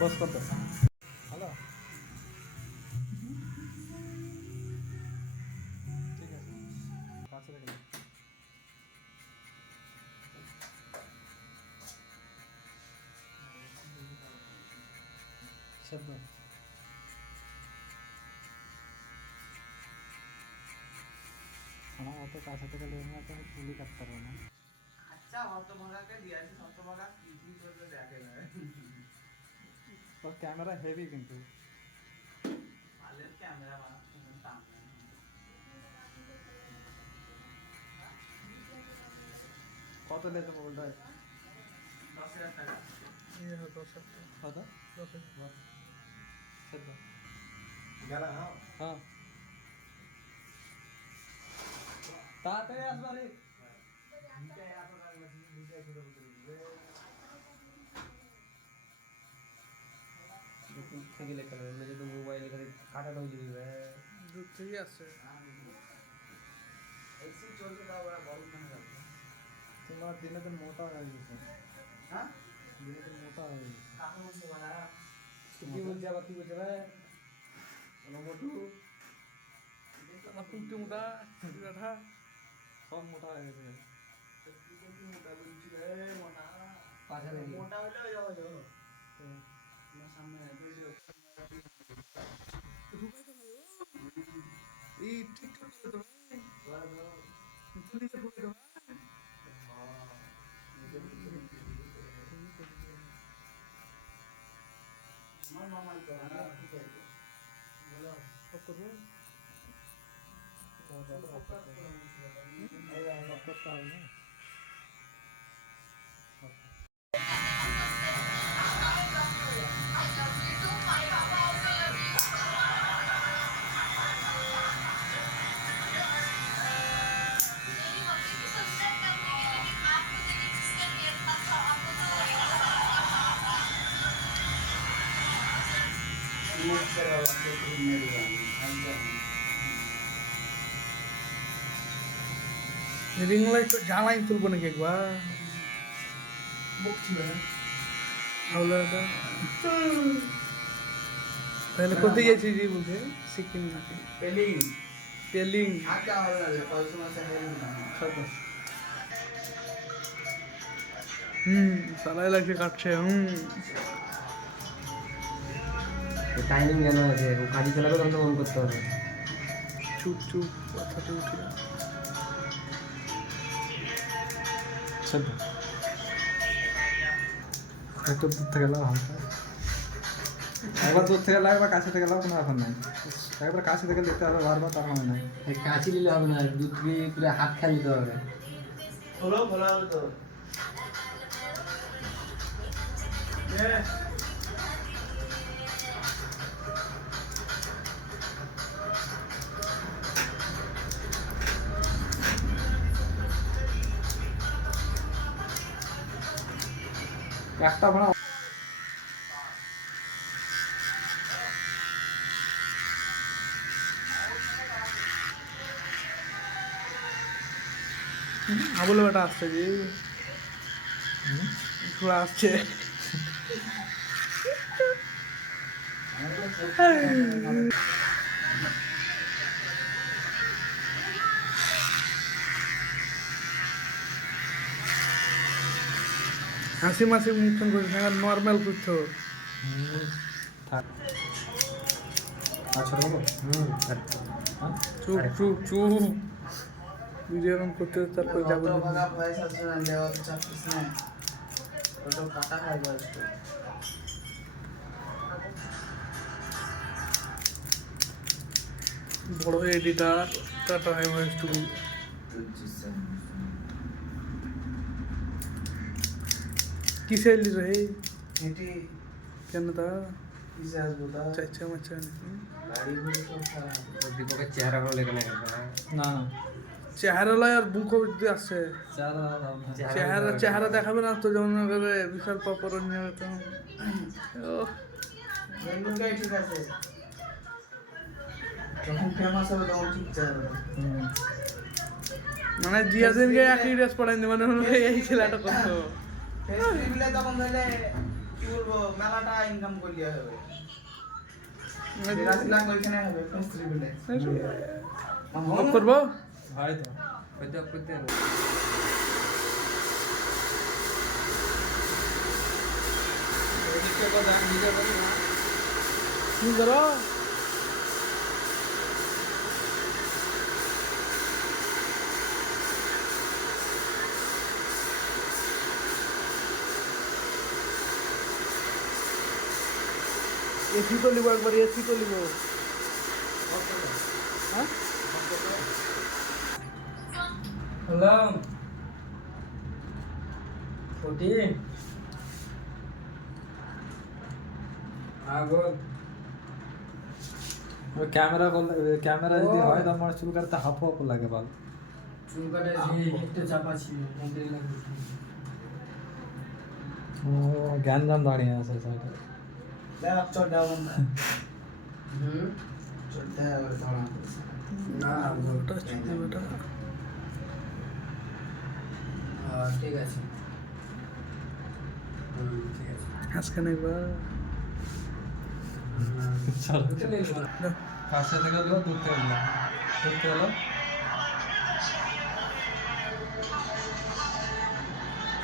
Post করতে hello ঠিক আছে কাছে রেখে শব্দ আমার অত কাছে থেকে লেগে তো ফুলই কাটতে পারবো না। আচ্ছা হতভাগাকে দিয়েছি, হতভাগা কিছুই করতে দেখে না। তোর ক্যামেরা হেভি কিন্তু পালের ক্যামেরা বানাচ্ছে দাম নেই। কত লেগে মোবাইলটা? 10,000 টাকা। কত? 10,000 গেলা না? হ্যাঁ তাড়াতাড়ি আসবা রে। দুইটাই এত টাকা লাগছে, দুইটাই ছোট ছোট দিবে। দূর থেকে লেখা হবে, এমনি যদি মোবাইলে করে কাটাটাও দিবে। দূর থেকে আসছে এসি চলতে দাও, ওরা গরম কেন যাবে? তোমার দিনে দিন মোটা হয়ে গেছে, হ্যাঁ? দিনে দিন মোটা হয়ে গেছে। কাকে বলছো বলা? কি বলছে আবার, কি বলছে ভাই? মোটু পুঁটি মোটা চিড়াঠা সব মোটা হয়ে গেছে। মোটা বলছি রে, মোটা। পাশা দেখি মোটা হলেও যাবো যাবো। তোমার সামনে ভিডিও এই টিকটক করে তো পুলিশে পড়ে তো আমার মামাই তো ঠিক আছে। বলো সব করবো সব করতে হবে না। রিং লাইট জ্বালাই তুলবো নাকি একবার তাহলে তাহলে কোথায় গেছি যে বলছে সিকিম নাকি পেলিং পেলিং আকা হবে না, পয়সা মাসে হেরিং না। সালাই লাগছে কাটছে টাইমিং যেন আছে, ও কাজে চালাবে তখন তো মন করতে হবে। চুপ চুপ কথাটা উঠে একটু দূর থেকে গেলেও হালকা, একবার দূর থেকে গেলে একবার কাছে থেকে গেলেও কোনো ব্যাপার নাই। একবার কাছে থেকে দেখতে হবে বারবার, তার মানে নাই। এই কাঁচি নিলে হবে না, দুধ থেকে পুরো হাত খেয়ে নিতে হবে। খোলো খোলা হলো তো। একটা ভাড়া বলে বেটা আসছে যে ঘোড়া আসছে হাসি মাসি মুখখান করছে নর্মাল করছো থাক। আচ্ছা বলো চুপ চুপ চুপ ভিডিও রন করতে তারপর যাবো হতভাগা পয়সা শোনা দেওয়া তো চাচ্ছিস না। ওটা কাটা খাই বয়স তো। বড় এডিটার টাটা হাই ভয়েস টু কিসে এলি রে এটি কেন তা কিসে আসবো তা? চাইছে মাচা নাকি গাড়িগুলো সব খারাপ। ওর দীপকের চেহারা ভালো লেগে না কেন? না না চেহারা লাই আর বুক দিয়ে আসছে চেহারা চেহারা দেখাবে না তো যেমন করে বিশাল পাপড় নিয়ে তো বন্ধুটাই ঠিক আছে, যখন ফেমাস হবে তখন ঠিক যাবে। মানে জিয়াসিনকে একই ড্রেস পড়াই মানে এই ছেলেটা করতো ফেসবুক তখন ধরলে কি বলবো মেলাটা ইনকাম করলে হবে। বিরাশি লাখ ওইখানে হবে মিস্ত্রি বলে। অফ করবো হয় তো করতে করতে এদিকে কথা নিজে বলি না কি করো এসি তো নিবো একবার, এসি তো নিবো। হ্যাঁ হ্যালো छोटी हाँ बोल ওই ক্যামেরা যদি হয় তো আমার চুল কাটতে হাফ হাফ লাগে বল চুল কাটে একটু চাপা ছিল মন্দির লাগে ও জ্ঞানজাম দাঁড়িয়ে আছে সাইডে দেখ চড়া বন্ধ হুম চড়তে হবে ধরা না ওটা চুদি বেটা ঠিক আছে ঠিক আছে আজকে একবার চলো চলে এলো যাও। কাছে থেকে গেলো দূর থেকে গেলো দূর থেকে গেলো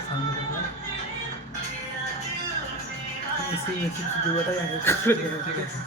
সামনে থেকে এসি চুদি বেটাই আগে ঠিক আছে